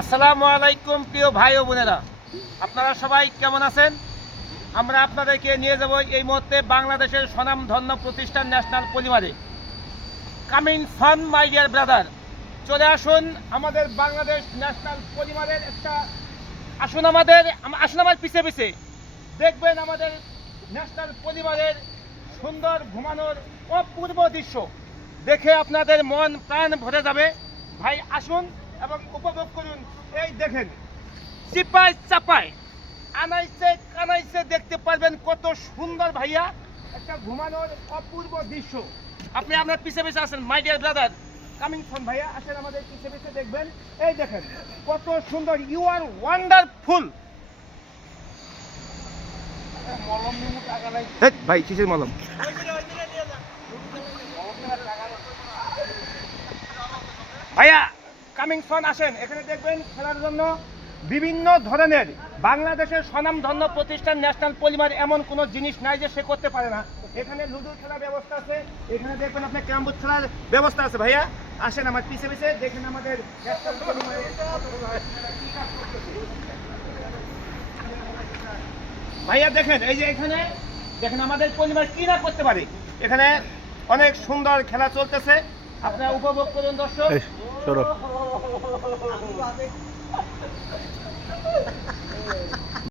আসসালামু আলাইকুম প্রিয় ভাই ও বোনেরা, আপনারা সবাই কেমন আছেন? আমরা আপনাদেরকে নিয়ে যাব এই মুহূর্তে বাংলাদেশের স্বনামধন্য প্রতিষ্ঠান ন্যাশনাল পলিমারে। Coming fun my dear brother, চলে আসুন আমাদের বাংলাদেশ ন্যাশনাল পলিমারের আসুন আমার পিছে পিছে দেখবেন আমাদের ন্যাশনাল পলিমারের সুন্দর ঘুমানোর অপূর্ব দৃশ্য দেখে আপনাদের মন প্রাণ ভরে যাবে। ভাই আসুন এবং উপভোগ করুন। এই দেখেন, চিপায় চাপায় আনাইছে কানাইছে দেখতে পারবেন কত সুন্দর ভাইয়া একটা ঘুমানোর অপূর্ব দৃশ্য। আপনি আপনার পিছে পিছে আসেন মাই ডিয়ার ব্রাদার, কামিং ফ্রম ভাইয়া আসেন আমাদের পিছে পিছে দেখবেন। এই দেখেন কত সুন্দর, ইউ আর ওয়ান্ডারফুল। ভাই কিসের মলম? ভাইয়া কামিং সন আসেন, এখানে দেখবেন খেলার জন্য বিভিন্ন ধরনের বাংলাদেশের স্বনামধন্য প্রতিষ্ঠান ন্যাশনাল পলিমার এমন কোনো জিনিস নাই যে সে করতে পারে না। এখানে লুডো খেলার ব্যবস্থা আছে, এখানে দেখবেন আপনার ক্যারাম বোর্ড খেলার ব্যবস্থা আছে। ভাইয়া আসেন আমার পিছে পিছে দেখেন আমাদের ন্যাশনাল পলিমারে ভাইয়া দেখেন, এই যে এখানে দেখেন আমাদের পরিবার কি না করতে পারে। এখানে অনেক সুন্দর খেলা চলতেছে, আপনারা উপভোগ করুন দর্শক।